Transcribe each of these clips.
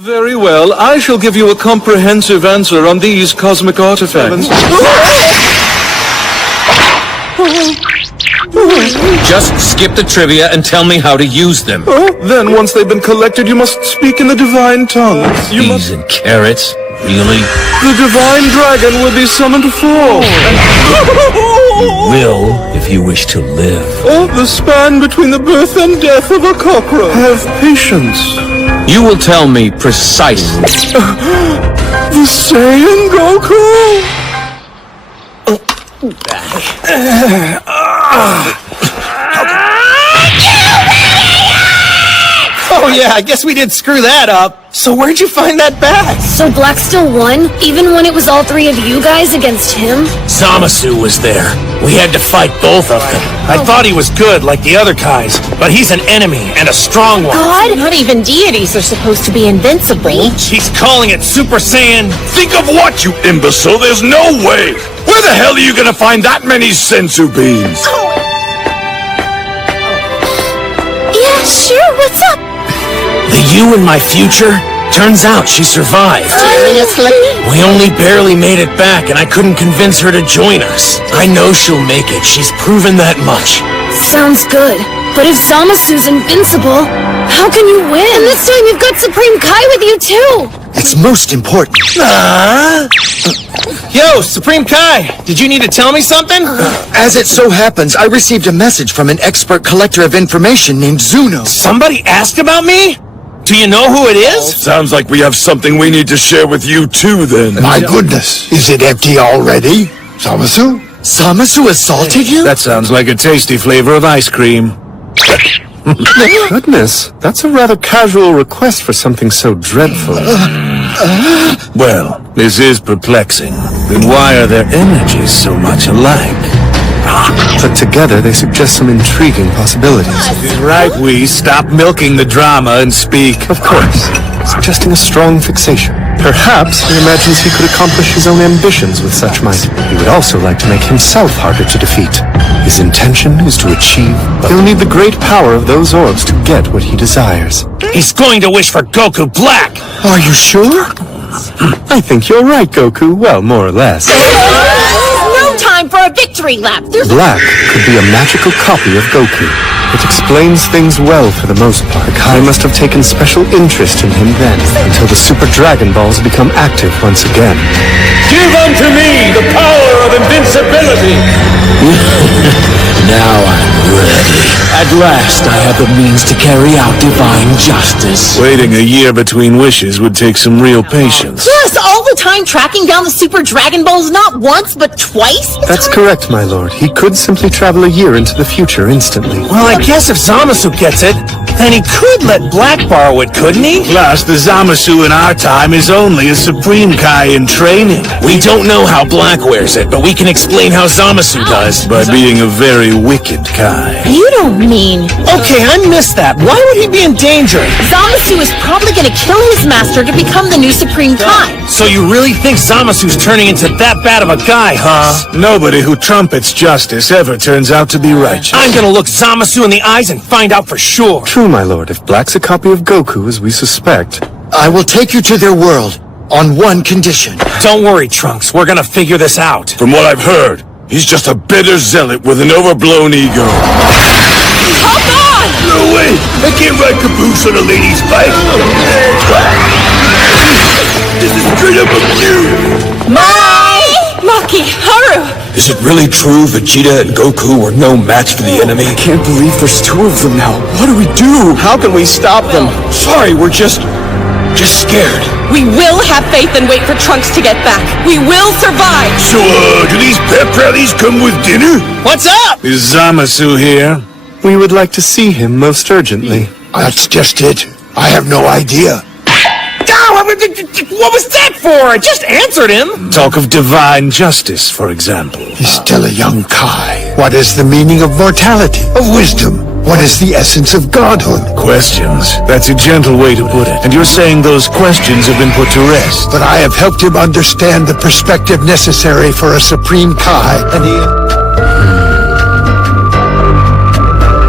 Very well, I shall give you a comprehensive answer on these cosmic artifacts. Just skip the trivia and tell me how to use them. Then, once they've been collected, you must speak in the divine tongue. Peas and carrots? Really? The divine dragon will be summoned forth. You will, if you wish to live. The span between the birth and death of a cockroach. Have patience. You will tell me precisely. The Saiyan Goku? Oh yeah, I guess we did screw that up. So where'd you find that bag? So Black still won, even when it was all three of you guys against him? Zamasu was there. We had to fight both of them. I thought he was good like the other guys, but he's an enemy and a strong one. God, not even deities are supposed to be invincible. He's calling it Super Saiyan. Think of what, you imbecile? There's no way! Where the hell are you gonna find that many sensu beans? Yeah, sure, what's up? The you in my future? Turns out she survived. Seriously? We only barely made it back, and I couldn't convince her to join us. I know she'll make it. She's proven that much. Sounds good. But if Zamasu's invincible, how can you win? And this time you've got Supreme Kai with you too! It's most important. Yo, Supreme Kai, did you need to tell me something? As it so happens, I received a message from an expert collector of information named Zuno. Somebody asked about me? Do you know who it is? Sounds like we have something we need to share with you too, then. My goodness, is it empty already? Zamasu? Zamasu assaulted you? That sounds like a tasty flavor of ice cream. Goodness, that's a rather casual request for something so dreadful. Well, this is perplexing. Then why are their energies so much alike? Put together, they suggest some intriguing possibilities. It's right, we stop milking the drama and speak. Of course, suggesting a strong fixation. Perhaps he imagines he could accomplish his own ambitions with such might. He would also like to make himself harder to defeat. His intention is to achieve. He'll need the great power of those orbs to get what he desires. He's going to wish for Goku Black! Are you sure? I think you're right, Goku. Well, more or less. No time for a victory lap. Black could be a magical copy of Goku. It explains things well for the most part. Kai must have taken special interest in him then, until the Super Dragon Balls become active once again. Give unto me the power of invincibility! Now I'm ready. At last I have the means to carry out divine justice. Waiting a year between wishes would take some real patience. Yes, all the time tracking down the Super Dragon Balls not once, but twice? That's correct, my lord. He could simply travel a year into the future instantly. Well, I guess if Zamasu gets it, then he could let Black borrow it, couldn't he? Plus, the Zamasu in our time is only a Supreme Kai in training. We don't know how Black wears it, but we can explain how Zamasu does. By being a very wicked Kai. You don't mean... Okay, I missed that. Why would he be in danger? Zamasu is probably gonna kill his master to become the new Supreme Kai. So you really think Zamasu's turning into that bad of a guy, huh? Nobody who trumpets justice ever turns out to be righteous. I'm gonna look Zamasu in the eyes and find out for sure. True, my lord. If Black's a copy of Goku, as we suspect... I will take you to their world on one condition. Don't worry, Trunks. We're gonna figure this out. From what I've heard, he's just a bitter zealot with an overblown ego. Hold on! No way! I can't ride caboose on a lady's bike! This is straight up abuse! Maki, Haru! Is it really true Vegeta and Goku were no match for the enemy? I can't believe there's two of them now. What do we do? How can we stop them? Sorry, we're just scared. We will have faith and wait for Trunks to get back. We will survive! So, do these pep rallies come with dinner? What's up? Is Zamasu here? We would like to see him most urgently. That's just it. I have no idea. What was that for? I just answered him. Talk of divine justice, for example. He's still a young Kai. What is the meaning of mortality, of wisdom? What is the essence of godhood? Questions. That's a gentle way to put it. And you're saying those questions have been put to rest. But I have helped him understand the perspective necessary for a Supreme Kai, and he...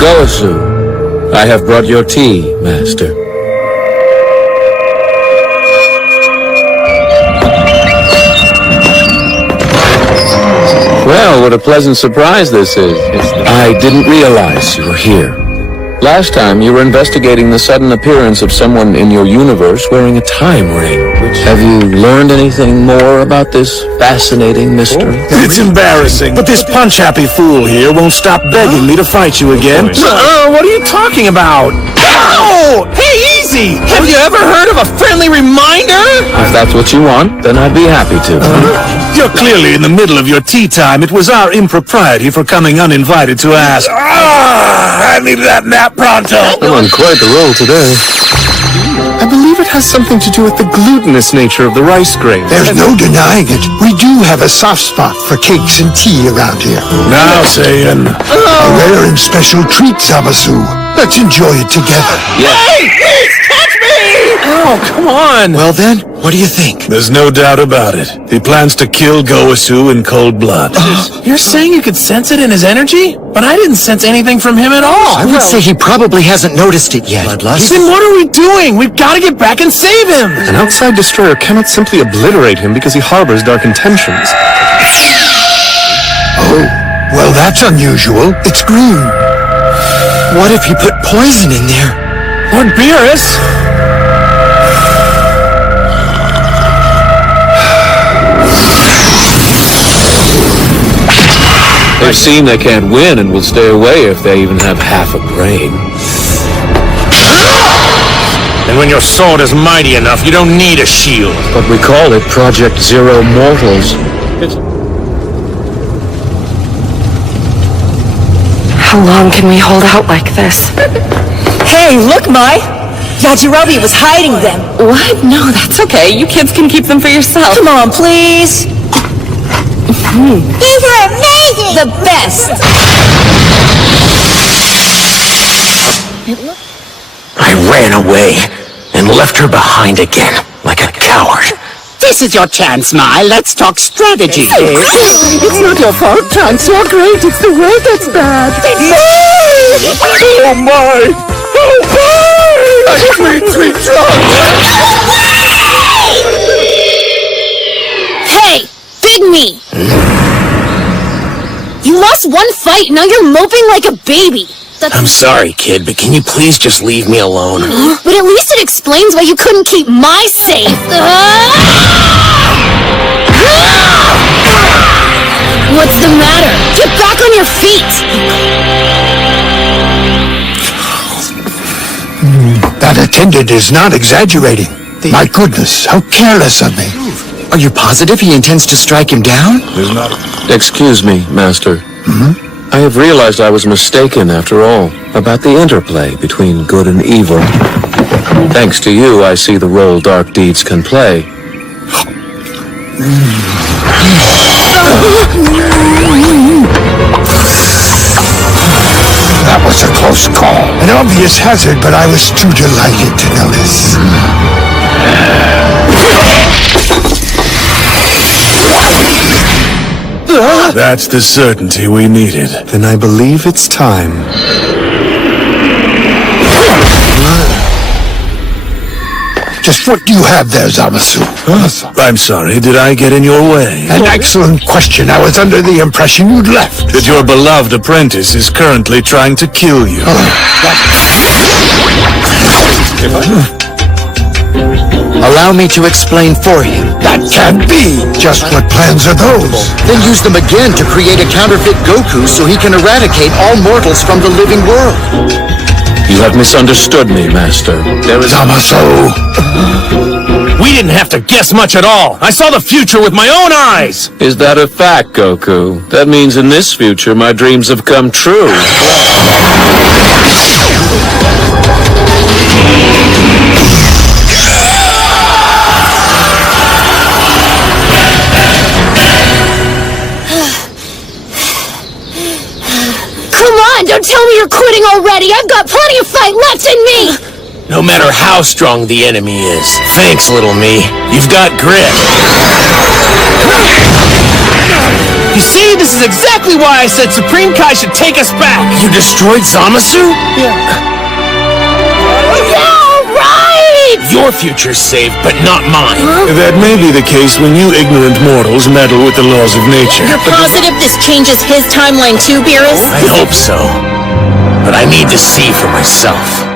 Gosu, I have brought your tea, Master. what a pleasant surprise this is. I didn't realize you were here. Last time, you were investigating the sudden appearance of someone in your universe wearing a time ring. Have you learned anything more about this fascinating mystery? It's embarrassing, but this punch-happy fool here won't stop begging me to fight you again. What are you talking about? Ow! Hey, easy! Have you ever heard of a friendly reminder? If that's what you want, then I'd be happy to. You're clearly in the middle of your tea time. It was our impropriety for coming uninvited to ask. I need that nap pronto. I'm on quite the roll today. I believe it has something to do with the glutinous nature of the rice grain. There's no denying it. We do have a soft spot for cakes and tea around here. Now, Saiyan. A rare and special treat, Zamasu. Let's enjoy it together. Hey, please catch me! Oh, come on. Well then, what do you think? There's no doubt about it. He plans to kill Goasu in cold blood. You're saying you could sense it in his energy? But I didn't sense anything from him at all. I would say he probably hasn't noticed it yet. Bloodlust? Then what are we doing? We've got to get back and save him! An outside destroyer cannot simply obliterate him because he harbors dark intentions. Oh, well that's unusual. It's green. What if he put poison in there? Lord Beerus! They've seen they can't win and will stay away if they even have half a brain. And when your sword is mighty enough, you don't need a shield. But we call it Project Zero Mortals. How long can we hold out like this? Hey, look, Mai! Yajirobe was hiding them. What? No, that's okay. You kids can keep them for yourself. Come on, please. These are amazing! The best! I ran away and left her behind again, like a coward. This is your chance, Mai. Let's talk strategy. It's not your fault, Trunks. You're great. It's the world that's bad. Oh my! Oh my! Sweet, sweet Hey! Big me! You lost one fight, now you're moping like a baby. I'm sorry, kid, but can you please just leave me alone? But at least it explains why you couldn't keep my safe. What's the matter? Get back on your feet! That attendant is not exaggerating. My goodness, how careless of me. Are you positive he intends to strike him down? Excuse me, Master. I have realized I was mistaken, after all, about the interplay between good and evil. Thanks to you, I see the role dark deeds can play. That was a close call. An obvious hazard, but I was too delighted to notice. That's the certainty we needed. Then I believe it's time. Just what do you have there, Zamasu? I'm sorry, did I get in your way? An excellent question. I was under the impression you'd left. That your beloved apprentice is currently trying to kill you. Allow me to explain for him. That can't be. Just what plans are those? Then use them again to create a counterfeit Goku so he can eradicate all mortals from the living world. You have misunderstood me, Master. There is... Zamasu! We didn't have to guess much at all. I saw the future with my own eyes. Is that a fact, Goku? That means in this future my dreams have come true. Don't tell me you're quitting already! I've got plenty of fight left in me! No matter how strong the enemy is. Thanks, little me. You've got grit. You see, this is exactly why I said Supreme Kai should take us back! You destroyed Zamasu? Alright! Wait! Your future's saved, but not mine. That may be the case when you ignorant mortals meddle with the laws of nature. You're positive this changes his timeline too, Beerus? I hope so. But I need to see for myself.